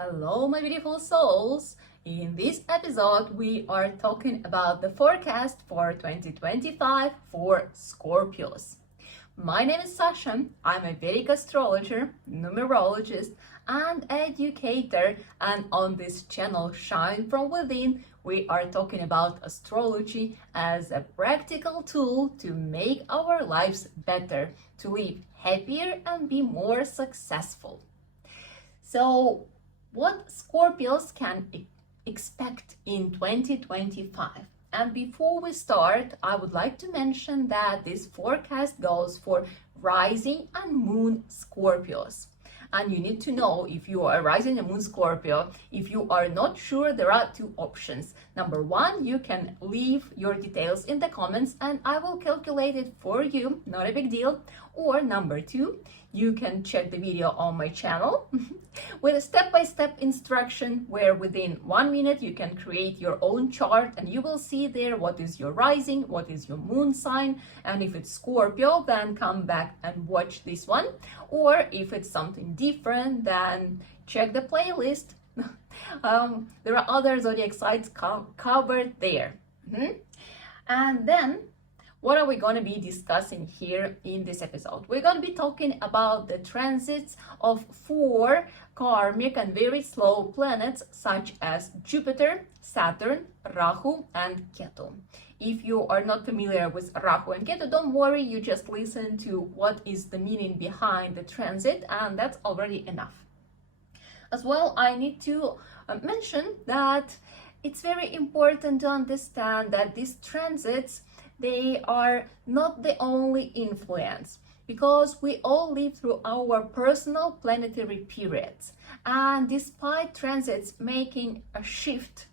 Hello, my beautiful souls. In this episode, we are talking about the forecast for 2025 for Scorpios. My name is Sasha. I'm a Vedic astrologer, numerologist, and educator. And on this channel, Shine From Within, we are talking about astrology as a practical tool to make our lives better, to live happier and be more successful. So, what Scorpios can expect in 2025. And before we start, I would like to mention that this forecast goes for Rising and Moon Scorpios. And you need to know if you are Rising and Moon Scorpio. If you are not sure, there are two options. Number one, you can leave your details in the comments and I will calculate it for you, not a big deal. Or number two, you can check the video on my channel with a step-by-step instruction where within 1 minute you can create your own chart and you will see there what is your rising, what is your moon sign, and if it's Scorpio, then come back and watch this one. Or if it's something different, then check the playlist. There are other zodiac signs covered there. And then what are we going to be discussing here in this episode? We're going to be talking about the transits of 4 karmic and very slow planets such as Jupiter, Saturn, Rahu, and Ketu. If you are not familiar with Rahu and Ketu, don't worry, you just listen to what is the meaning behind the transit, and that's already enough. As well, I need to mention that it's very important to understand that these transits, they are not the only influence, because we all live through our personal planetary periods, and despite transits making a shift,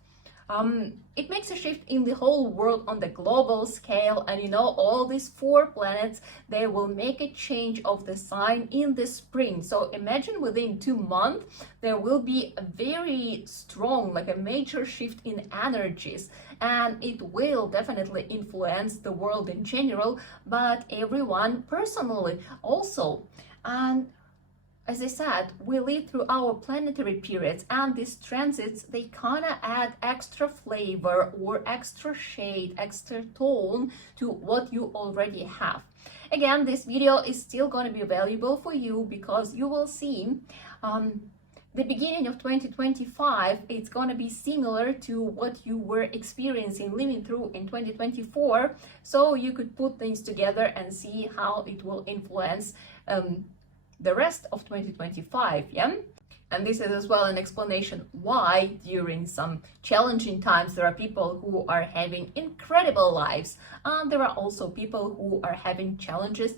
it makes a shift in the whole world on the global scale, and you know, all these 4 planets, they will make a change of the sign in the spring. So imagine within 2 months there will be a very strong, like a major shift in energies, and it will definitely influence the world in general, but everyone personally also. And as I said, we live through our planetary periods, and these transits, they kind of add extra flavor or extra shade, extra tone to what you already have. Again, this video is still going to be valuable for you because you will see the beginning of 2025, it's going to be similar to what you were experiencing, living through in 2024. So you could put things together and see how it will influence the rest of 2025, yeah? And this is as well an explanation why during some challenging times there are people who are having incredible lives, and there are also people who are having challenges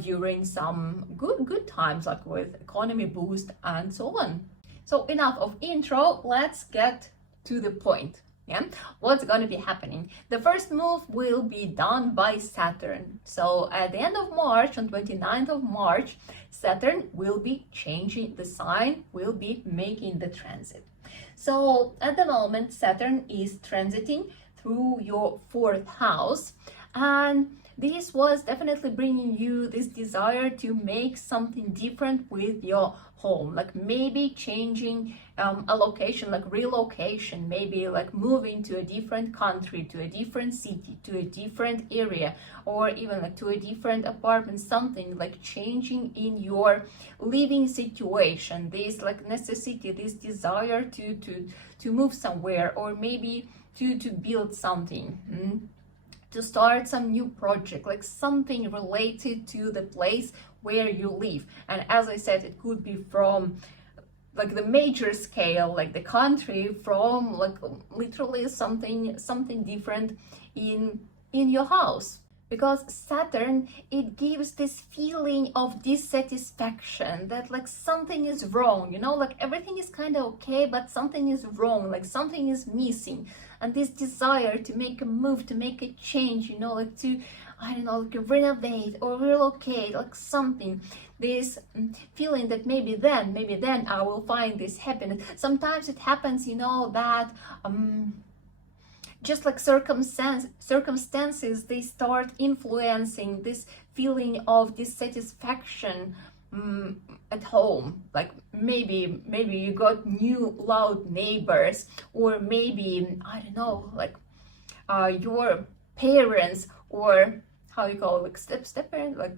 during some good times, like with economy boost and so on. So enough of intro, let's get to the point. Yeah, what's going to be happening? The first move will be done by Saturn. So at the end of March, on 29th of March, Saturn will be changing the sign, will be making the transit. So at the moment, Saturn is transiting through your 4th house, and this was definitely bringing you this desire to make something different with your home, like maybe changing a location, like relocation, maybe like moving to a different country, to a different city, to a different area, or even like to a different apartment, something like changing in your living situation, this like necessity, this desire to move somewhere, or maybe to build something. To start some new project, like something related to the place where you live. And as I said, it could be from like the major scale, like the country, from like literally something different in your house. Because Saturn, it gives this feeling of dissatisfaction, that like something is wrong, you know, like everything is kind of okay, but something is wrong, like something is missing. And this desire to make a move, to make a change, you know, like to, I don't know, like renovate or relocate, like something. This feeling that maybe then I will find this happiness. Sometimes it happens, you know, that just like circumstances, they start influencing this feeling of dissatisfaction at home, like maybe you got new loud neighbors, or maybe, I don't know, like your parents, or how you call it, like step parent, like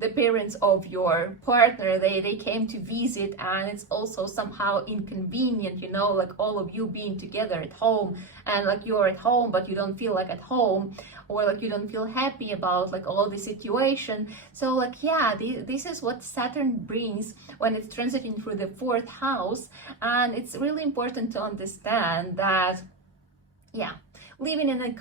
the parents of your partner, they came to visit, and it's also somehow inconvenient, you know, like all of you being together at home, and like you're at home but you don't feel like at home, or like you don't feel happy about like all the situation. So like, yeah, this is what Saturn brings when it's transiting through the fourth house. And it's really important to understand that, yeah, living in a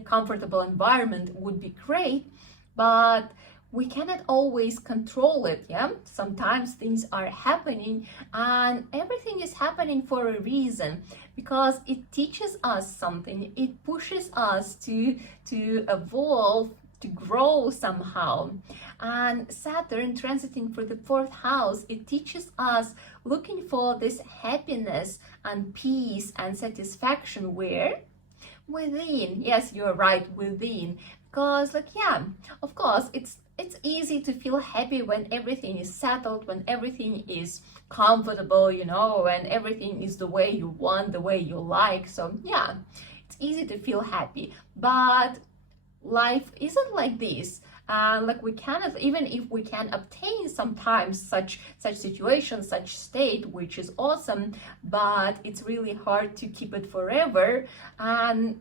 comfortable environment would be great, but we cannot always control it. Yeah, sometimes things are happening, and everything is happening for a reason, because it teaches us something. It pushes us to evolve, to grow somehow. And Saturn transiting for the fourth house, it teaches us looking for this happiness and peace and satisfaction. Where? Within. Yes, you're right, within. Because like, yeah, of course, it's easy to feel happy when everything is settled, when everything is comfortable, you know, when everything is the way you want, the way you like. So yeah, it's easy to feel happy, but life isn't like this. Like we cannot, even if we can obtain sometimes such situations, such state, which is awesome, but it's really hard to keep it forever. And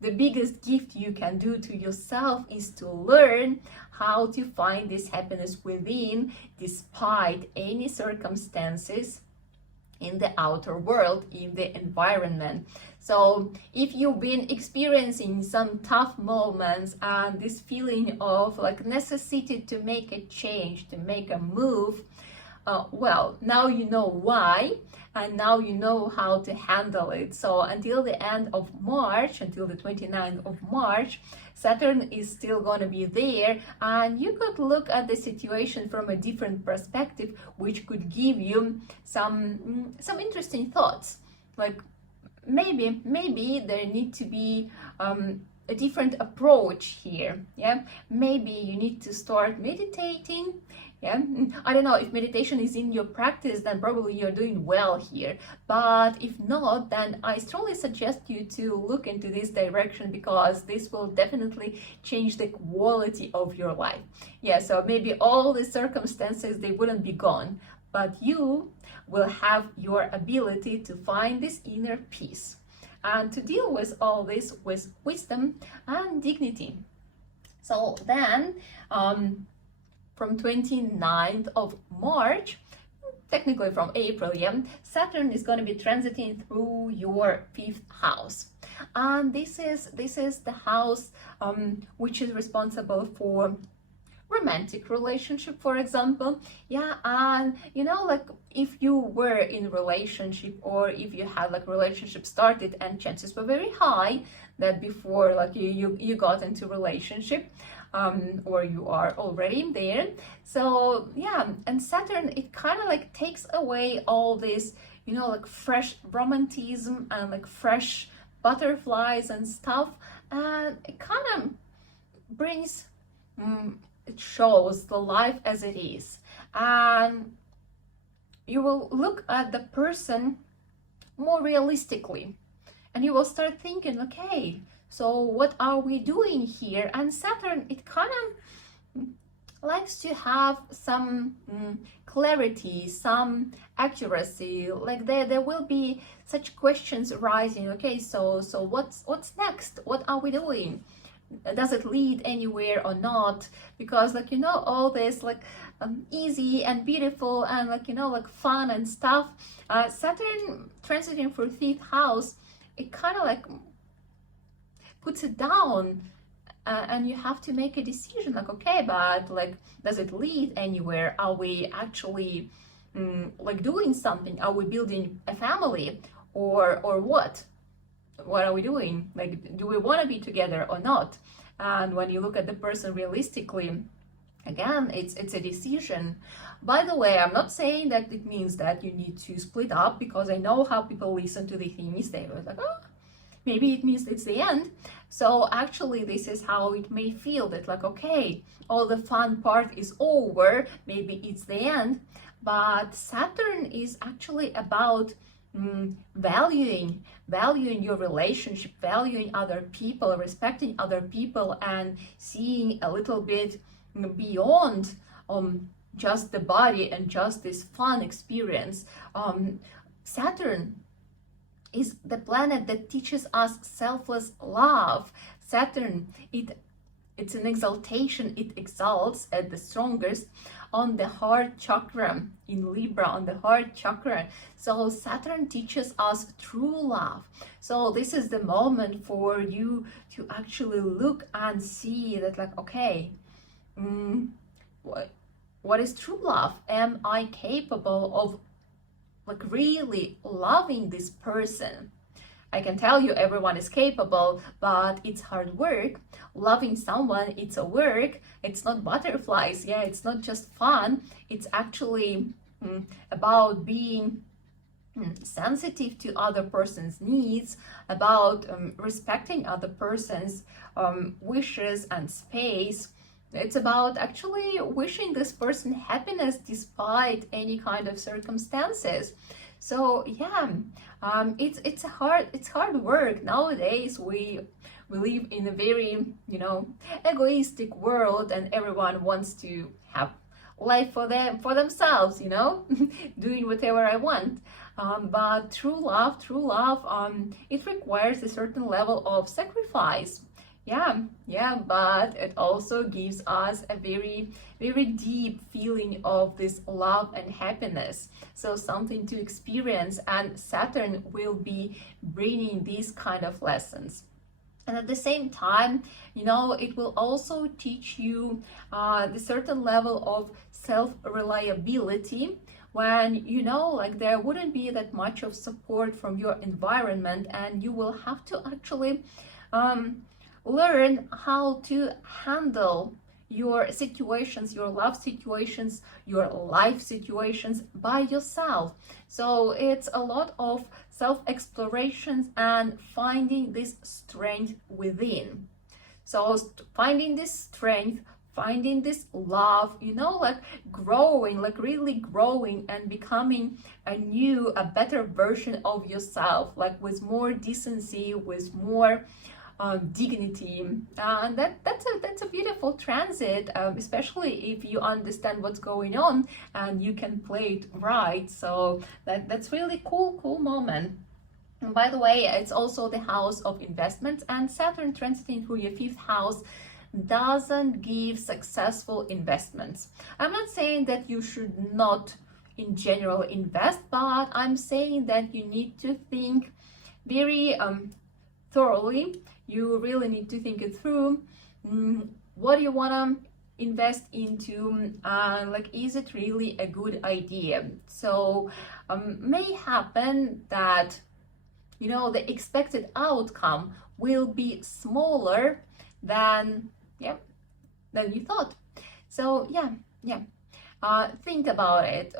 the biggest gift you can do to yourself is to learn how to find this happiness within, despite any circumstances in the outer world, in the environment. So if you've been experiencing some tough moments and this feeling of like necessity to make a change, to make a move, well, now you know why, and now you know how to handle it. So until the end of March, until the 29th of March, Saturn is still going to be there, and you could look at the situation from a different perspective, which could give you some interesting thoughts. Like maybe there need to be a different approach here. Yeah, maybe you need to start meditating. Yeah, I don't know if meditation is in your practice, then probably you're doing well here. But if not, then I strongly suggest you to look into this direction, because this will definitely change the quality of your life. Yeah, so maybe all the circumstances, they wouldn't be gone, but you will have your ability to find this inner peace and to deal with all this with wisdom and dignity. So then, from 29th of March, technically from April, yeah, Saturn is going to be transiting through your fifth house. And this is the house which is responsible for romantic relationship, for example. Yeah, and you know, like if you were in relationship, or if you had like relationship started, and chances were very high that before like you got into relationship, or you are already there. So yeah, and Saturn, it kind of like takes away all this, you know, like fresh romanticism and like fresh butterflies and stuff, and it kind of brings it shows the life as it is, and you will look at the person more realistically, and you will start thinking, okay, so what are we doing here? And Saturn, it kind of likes to have some clarity, some accuracy. Like there will be such questions arising. Okay, so what's next? What are we doing? Does it lead anywhere or not? Because like, you know, all this like easy and beautiful and like, you know, like fun and stuff, Saturn transiting for fifth house, it kind of like puts it down, and you have to make a decision, like, okay, but like, does it lead anywhere? Are we actually like doing something? Are we building a family, or what are we doing? Like, do we want to be together or not? And when you look at the person realistically, again, it's a decision. By the way, I'm not saying that it means that you need to split up, because I know how people listen to the things. They were like, oh, maybe it means it's the end. So actually this is how it may feel, that like, okay, all the fun part is over, maybe it's the end. But Saturn is actually about valuing your relationship, valuing other people, respecting other people, and seeing a little bit beyond just the body and just this fun experience. Saturn is the planet that teaches us selfless love. Saturn, it's an exaltation. It exalts at the strongest on the heart chakra, in Libra, on the heart chakra. So Saturn teaches us true love. So this is the moment for you to actually look and see that, like, okay, what is true love? Am I capable of like really loving this person? I can tell you everyone is capable, but it's hard work. Loving someone, it's a work. It's not butterflies. Yeah, it's not just fun. It's actually about being sensitive to other person's needs, about respecting other person's wishes and space. It's about actually wishing this person happiness despite any kind of circumstances. So yeah, it's hard work. Nowadays we live in a very, egoistic world, and everyone wants to have life for themselves, doing whatever I want. But true love, it requires a certain level of sacrifice. Yeah, but it also gives us a very, very deep feeling of this love and happiness. So something to experience, and Saturn will be bringing these kind of lessons. And at the same time, it will also teach you the certain level of self-reliability, when like there wouldn't be that much of support from your environment, and you will have to actually learn how to handle your situations, your love situations, your life situations by yourself. So it's a lot of self-exploration and finding this strength within. So finding this strength, finding this love, like growing, like really growing and becoming a better version of yourself, like with more decency, with more dignity, and that's a beautiful transit, especially if you understand what's going on and you can play it right. So that's really cool moment. And by the way, it's also the house of investments, and Saturn transiting through your 5th house doesn't give successful investments. I'm not saying that you should not in general invest, but I'm saying that you need to think very thoroughly. You really need to think it through. What do you want to invest into? Like, is it really a good idea? So may happen that the expected outcome will be smaller than you thought. So think about it.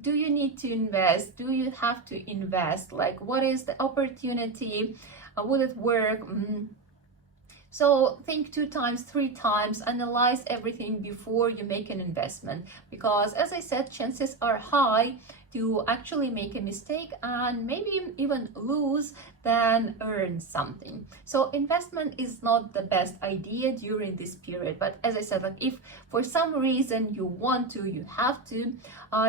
Do you need to invest? Do you have to invest? Like, what is the opportunity? Would it work? So think 2 times, 3 times, analyze everything before you make an investment, because as I said, chances are high to actually make a mistake and maybe even lose than earn something. So investment is not the best idea during this period. But as I said, like, if for some reason you want to, you have to,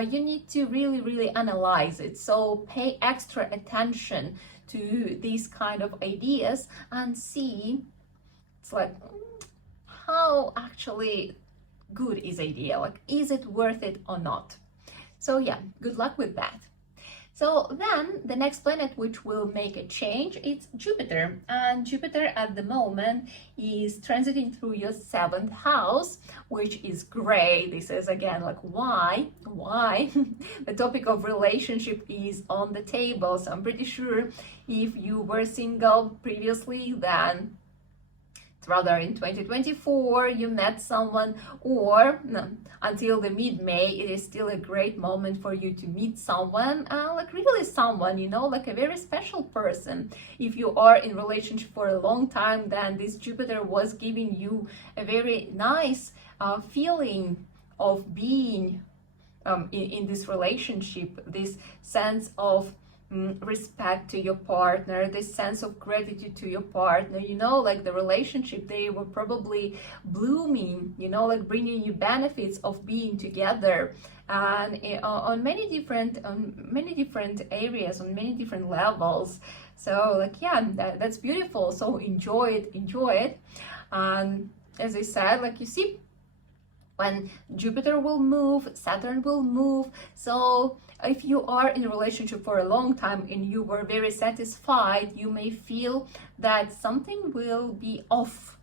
you need to really, really analyze it. So pay extra attention to these kind of ideas and see, it's like, how actually good is idea, like, is it worth it or not? So yeah, good luck with that. So then the next planet which will make a change, it's Jupiter. And Jupiter at the moment is transiting through your 7th house, which is great. This is again like, why? The topic of relationship is on the table. So I'm pretty sure if you were single previously, then rather in 2024 you met someone, or until the mid-May it is still a great moment for you to meet someone, like really someone, you know, like a very special person. If you are in relationship for a long time, then this Jupiter was giving you a very nice feeling of being in this relationship, this sense of respect to your partner, this sense of gratitude to your partner, you know, like the relationship, they were probably blooming, you know, like bringing you benefits of being together, and on many different areas, on many different levels. So like, yeah, that's beautiful. So enjoy it. And as I said, like, you see, when Jupiter will move, Saturn will move. So if you are in a relationship for a long time and you were very satisfied, you may feel that something will be off.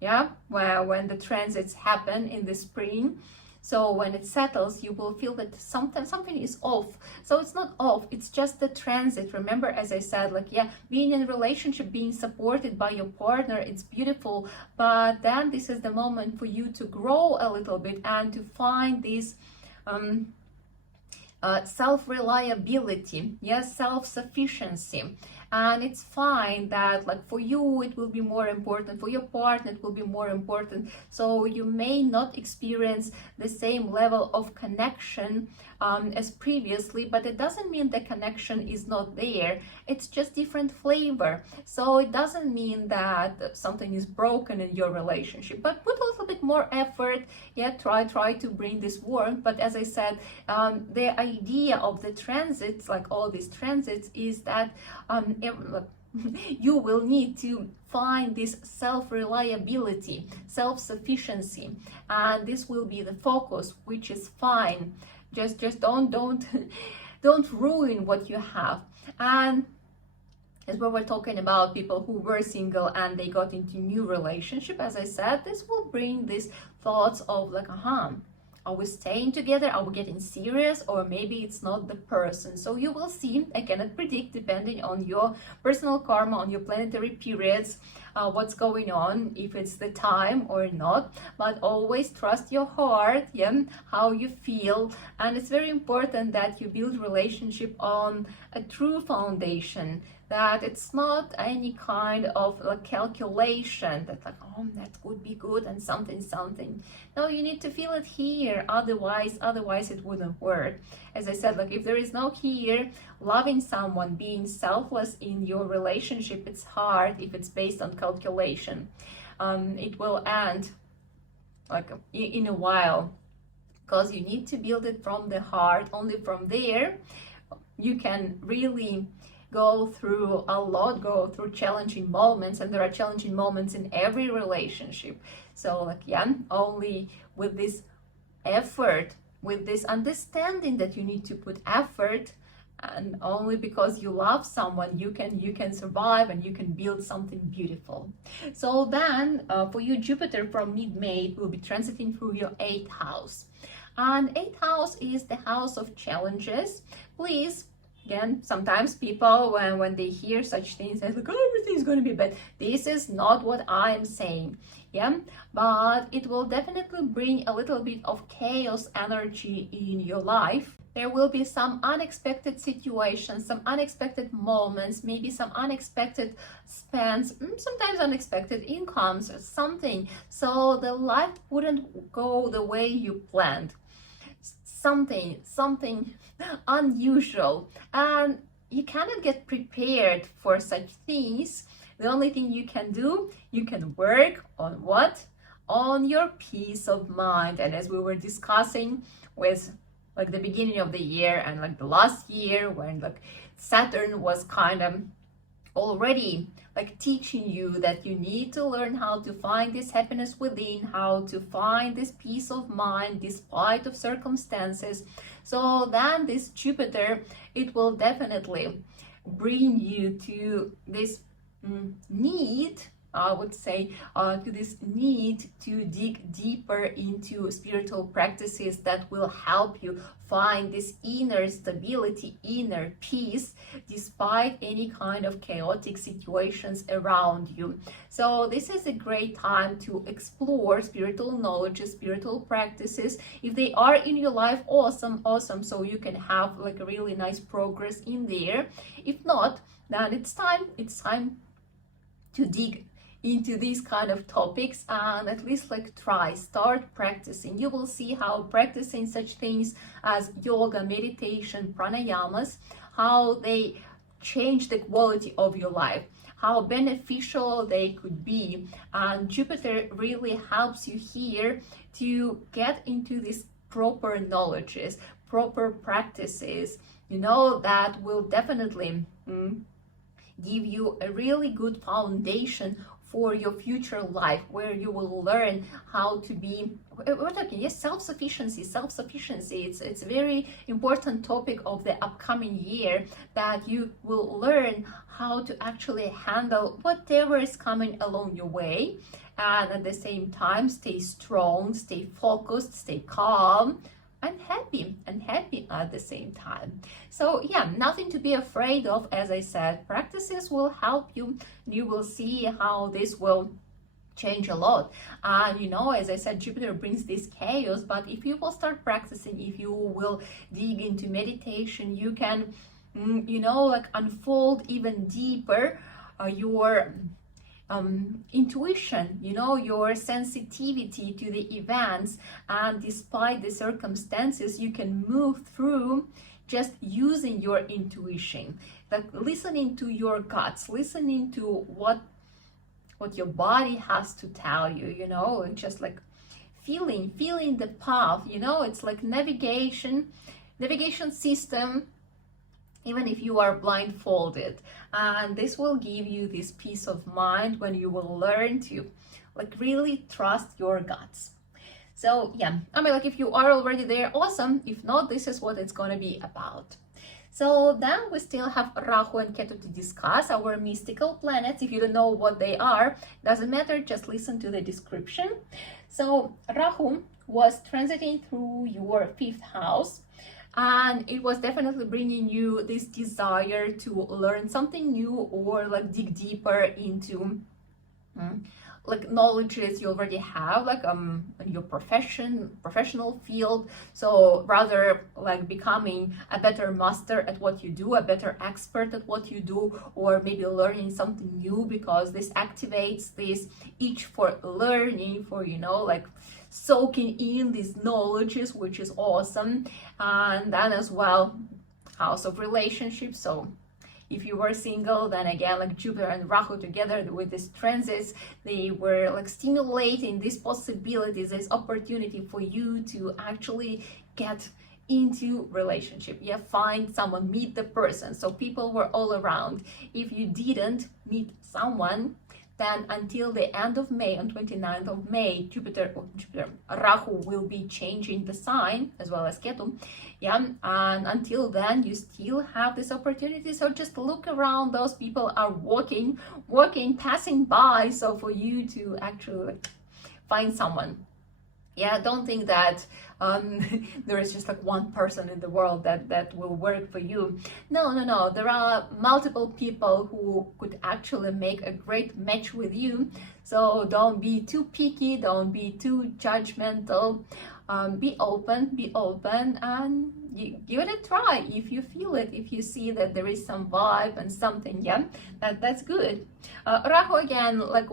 Yeah, well, when the transits happen in the spring, so when it settles, you will feel that something is off. So it's not off, it's just the transit. Remember, as I said, like, yeah, being in a relationship, being supported by your partner, it's beautiful. But then this is the moment for you to grow a little bit and to find this self-reliability, yes, self-sufficiency. And it's fine that, like, for you it will be more important, for your partner it will be more important. So you may not experience the same level of connection as previously, but it doesn't mean the connection is not there. It's just different flavor. So it doesn't mean that something is broken in your relationship, but put a little bit more effort. Yeah, try to bring this warmth. But as I said, the idea of the transits, like all these transits, is that you will need to find this self-reliability, self-sufficiency, and this will be the focus, which is fine. Just don't ruin what you have. And as we were talking about people who were single and they got into new relationship, as I said, this will bring these thoughts of like, are we staying together? Are we getting serious? Or maybe it's not the person. So you will see. I cannot predict, depending on your personal karma, on your planetary periods, what's going on, if it's the time or not. But always trust your heart, yeah, how you feel. And it's very important that you build relationship on a true foundation, that it's not any kind of like calculation that like, that could be good and something. No, you need to feel it here, otherwise it wouldn't work. As I said, like, if there is no here, loving someone, being selfless in your relationship, it's hard if it's based on calculation. It will end like in a while, because you need to build it from the heart. Only from there you can really go through challenging moments, and there are challenging moments in every relationship. So like, yeah, only with this effort, with this understanding that you need to put effort, and only because you love someone, you can survive and you can build something beautiful. So then for you, Jupiter from mid-May will be transiting through your 8th house, and 8th house is the house of challenges. Please, again, sometimes people, when they hear such things, they're like, everything's going to be bad. This is not what I'm saying, yeah? But it will definitely bring a little bit of chaos energy in your life. There will be some unexpected situations, some unexpected moments, maybe some unexpected spends, sometimes unexpected incomes or something. So the life wouldn't go the way you planned. Something unusual, and you cannot get prepared for such things. The only thing you can do, you can work on what? On your peace of mind. And as we were discussing with like the beginning of the year and like the last year, when like Saturn was kind of already like teaching you that you need to learn how to find this happiness within, how to find this peace of mind despite of circumstances. So then this Jupiter, it will definitely bring you to this need I would say, to this need to dig deeper into spiritual practices that will help you find this inner stability, inner peace, despite any kind of chaotic situations around you. So this is a great time to explore spiritual knowledge, spiritual practices. If they are in your life, awesome, awesome. So you can have like a really nice progress in there. If not, then it's time to dig into these kind of topics and at least like start practicing. You will see how practicing such things as yoga, meditation, pranayamas, how they change the quality of your life, how beneficial they could be. And Jupiter really helps you here to get into these proper knowledges, proper practices, that will definitely give you a really good foundation for your future life, where you will learn how to be, we're talking, yes, self-sufficiency. It's a very important topic of the upcoming year, that you will learn how to actually handle whatever is coming along your way, and at the same time stay strong, stay focused, stay calm, and happy at the same time. So yeah, nothing to be afraid of. As I said, practices will help you. You will see how this will change a lot. And as I said, Jupiter brings this chaos, but if you will start practicing, if you will dig into meditation, you can unfold even deeper your intuition, your sensitivity to the events, and despite the circumstances, you can move through just using your intuition, like listening to your guts, listening to what your body has to tell you, and just like feeling the path. It's like navigation system, even if you are blindfolded. And this will give you this peace of mind when you will learn to like really trust your guts. So yeah, if you are already there, awesome. If not, this is what it's going to be about. So then we still have Rahu and Ketu to discuss, our mystical planets. If you don't know what they are, doesn't matter, just listen to the description. So Rahu was transiting through your 5th house, and it was definitely bringing you this desire to learn something new, or like dig deeper into like knowledges you already have, like in your professional field. So rather like becoming a better master at what you do, a better expert at what you do, or maybe learning something new, because this activates this itch for learning, for like soaking in these knowledges, which is awesome. And then as well, house of relationships. So if you were single, then again, like Jupiter and Rahu together with these transits, they were like stimulating these possibilities, this opportunity for you to actually get into relationship. Yeah, find someone, meet the person. So people were all around. If you didn't meet someone, then until the end of May, on 29th of May, Rahu will be changing the sign, as well as Ketu. Yeah, and until then, you still have this opportunity. So just look around. Those people are walking, passing by. So for you to actually find someone. Yeah, don't think that there is just like one person in the world that will work for you. No. There are multiple people who could actually make a great match with you. So don't be too picky, don't be too judgmental. Be open, and give it a try. If you feel it, if you see that there is some vibe and something, yeah, that's good. Rahu again, like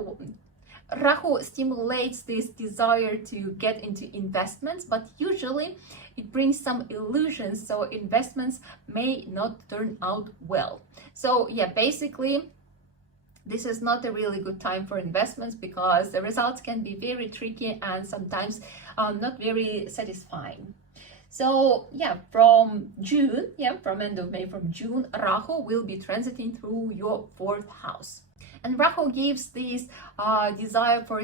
Rahu stimulates this desire to get into investments, but usually it brings some illusions, so investments may not turn out well. So yeah, basically this is not a really good time for investments, because the results can be very tricky and sometimes not very satisfying. So yeah, from June, from end of May, from June, Rahu will be transiting through your fourth house. And Rahu gives this desire for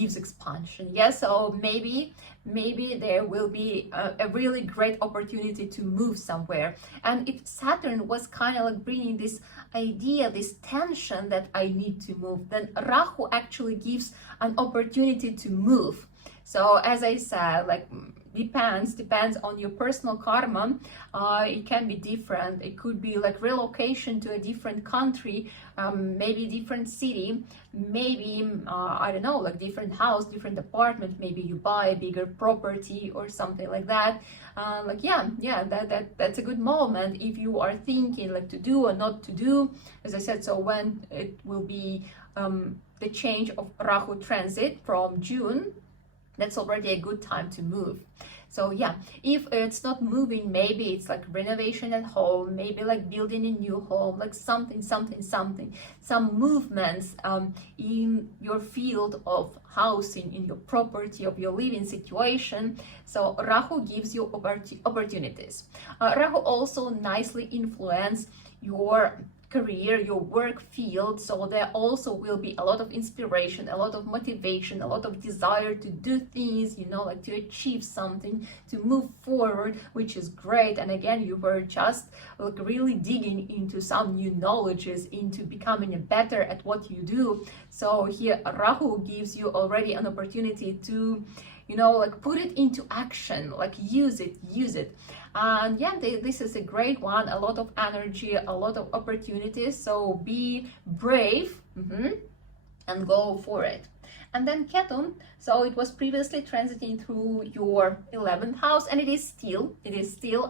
gives expansion. Yes, so maybe there will be a really great opportunity to move somewhere. And if Saturn was kind of like bringing this idea, this tension that I need to move, then Rahu actually gives an opportunity to move. So as I said, like depends on your personal karma. It can be different. It could be like relocation to a different country, maybe different city, maybe I don't know, like different house, different apartment. Maybe you buy a bigger property or something like that. That's a good moment if you are thinking like to do or not to do. As I said, so when it will be the change of Rahu transit from June, that's already a good time to move. So yeah, if it's not moving, maybe it's like renovation at home, maybe like building a new home, like something, some movements in your field of housing, in your property, of your living situation. So Rahu gives you opportunities. Rahu also nicely influences your career, your work field, so there also will be a lot of inspiration, a lot of motivation, a lot of desire to do things, you know, like to achieve something, to move forward, which is great. And again, you were just like really digging into some new knowledges, into becoming better at what you do. So here Rahu gives you already an opportunity to, you know, like put it into action, like use it. And yeah, this is a great one, a lot of energy, a lot of opportunities. So be brave and go for it. And then Ketu, so it was previously transiting through your 11th house, and it is still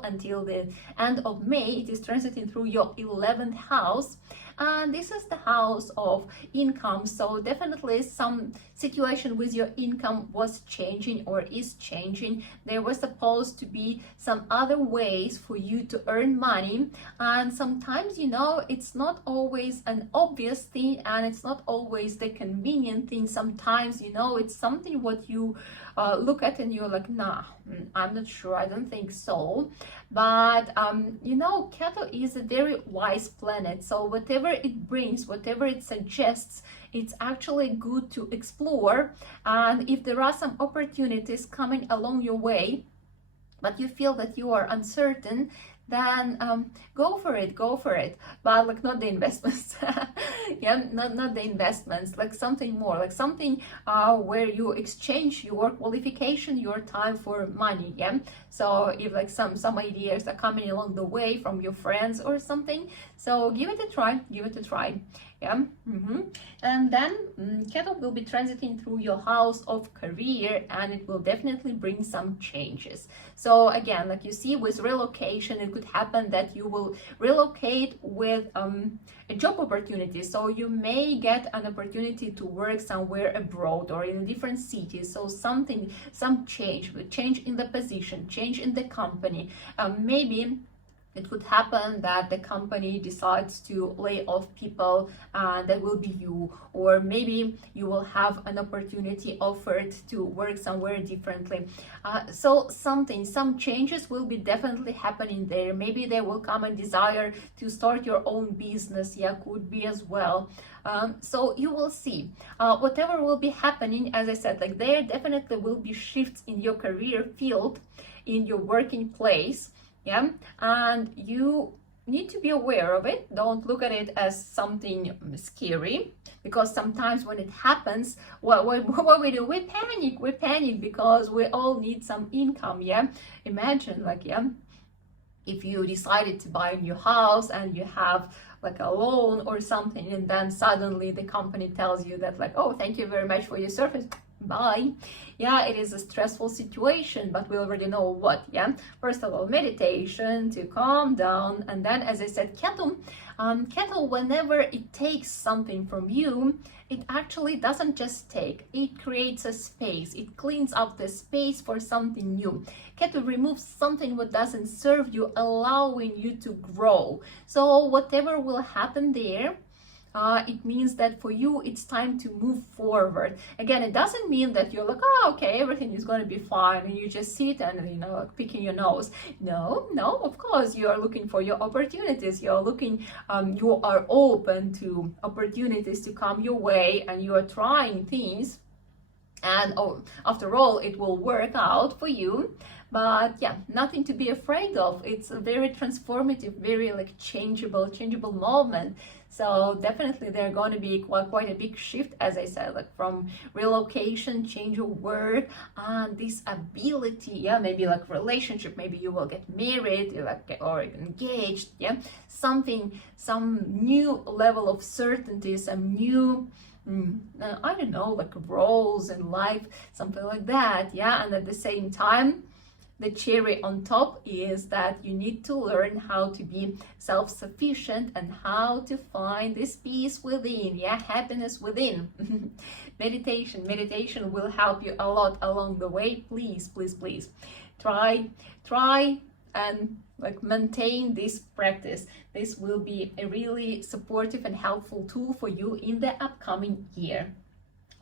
until the end of May, it is transiting through your 11th house. And this is the house of income. So definitely some situation with your income was changing or is changing. There was supposed to be some other ways for you to earn money, and sometimes, you know, it's not always an obvious thing, and it's not always the convenient thing. Sometimes, you know, it's something what you look at and you're like, nah, I'm not sure, I don't think so. But you know, Ketu is a very wise planet, so whatever it brings, whatever it suggests, it's actually good to explore. And if there are some opportunities coming along your way, but you feel that you are uncertain, then go for it, but like not the investments. Not the investments, like something more, like something where you exchange your qualification, your time for money. So if like some ideas are coming along the way from your friends or something, so give it a try. And then Ketu will be transiting through your house of career, and it will definitely bring some changes. So again, like you see with relocation, it could happen that you will relocate with a job opportunity. So you may get an opportunity to work somewhere abroad or in a different city. So some change in the position, change in the company. Maybe it could happen that the company decides to lay off people, that will be you, or maybe you will have an opportunity offered to work somewhere differently. So some changes will be definitely happening there. Maybe there will come a desire to start your own business, could be as well. So you will see whatever will be happening. As I said, like there definitely will be shifts in your career field, in your working place. And you need to be aware of it. Don't look at it as something scary, because sometimes when it happens, what we do, we panic because we all need some income. Imagine like if you decided to buy a new house and you have like a loan or something, and then suddenly the company tells you that like, oh, thank you very much for your service, bye. It is a stressful situation, but we already know what. First of all, meditation to calm down, and then, as I said, Ketu, whenever it takes something from you, it actually doesn't just take, it creates a space, it cleans up the space for something new. Ketu removes something what doesn't serve you, allowing you to grow. So whatever will happen there, it means that for you it's time to move forward. Again, it doesn't mean that you're like, oh, okay, everything is going to be fine, and you just sit and, you know, like picking your nose. No, of course you are looking for your opportunities. You're looking, you are open to opportunities to come your way, and you are trying things, and after all it will work out for you. But yeah, nothing to be afraid of. It's a very transformative, very like changeable moment. So definitely there are going to be quite a big shift, as I said, like from relocation, change of work, and this ability, yeah, maybe like relationship, maybe you will get married, or engaged, yeah, something, some new level of certainty, some new, I don't know, like roles in life, something like that, yeah. And at the same time, the cherry on top is that you need to learn how to be self-sufficient and how to find this peace within, yeah, happiness within. Meditation will help you a lot along the way. Please try and like maintain this practice. This will be a really supportive and helpful tool for you in the upcoming year.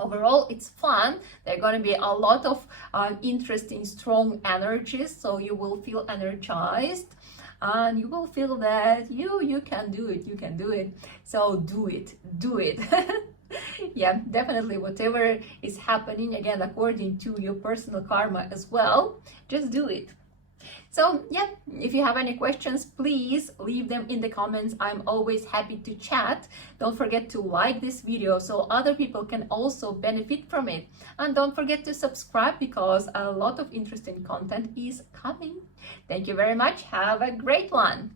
Overall, it's fun. There are going to be a lot of interesting, strong energies, so you will feel energized, and you will feel that you can do it. You can do it. So do it. Yeah, definitely. Whatever is happening, again, according to your personal karma as well, just do it. So yeah, if you have any questions, please leave them in the comments. I'm always happy to chat. Don't forget to like this video so other people can also benefit from it. And don't forget to subscribe, because a lot of interesting content is coming. Thank you very much. Have a great one.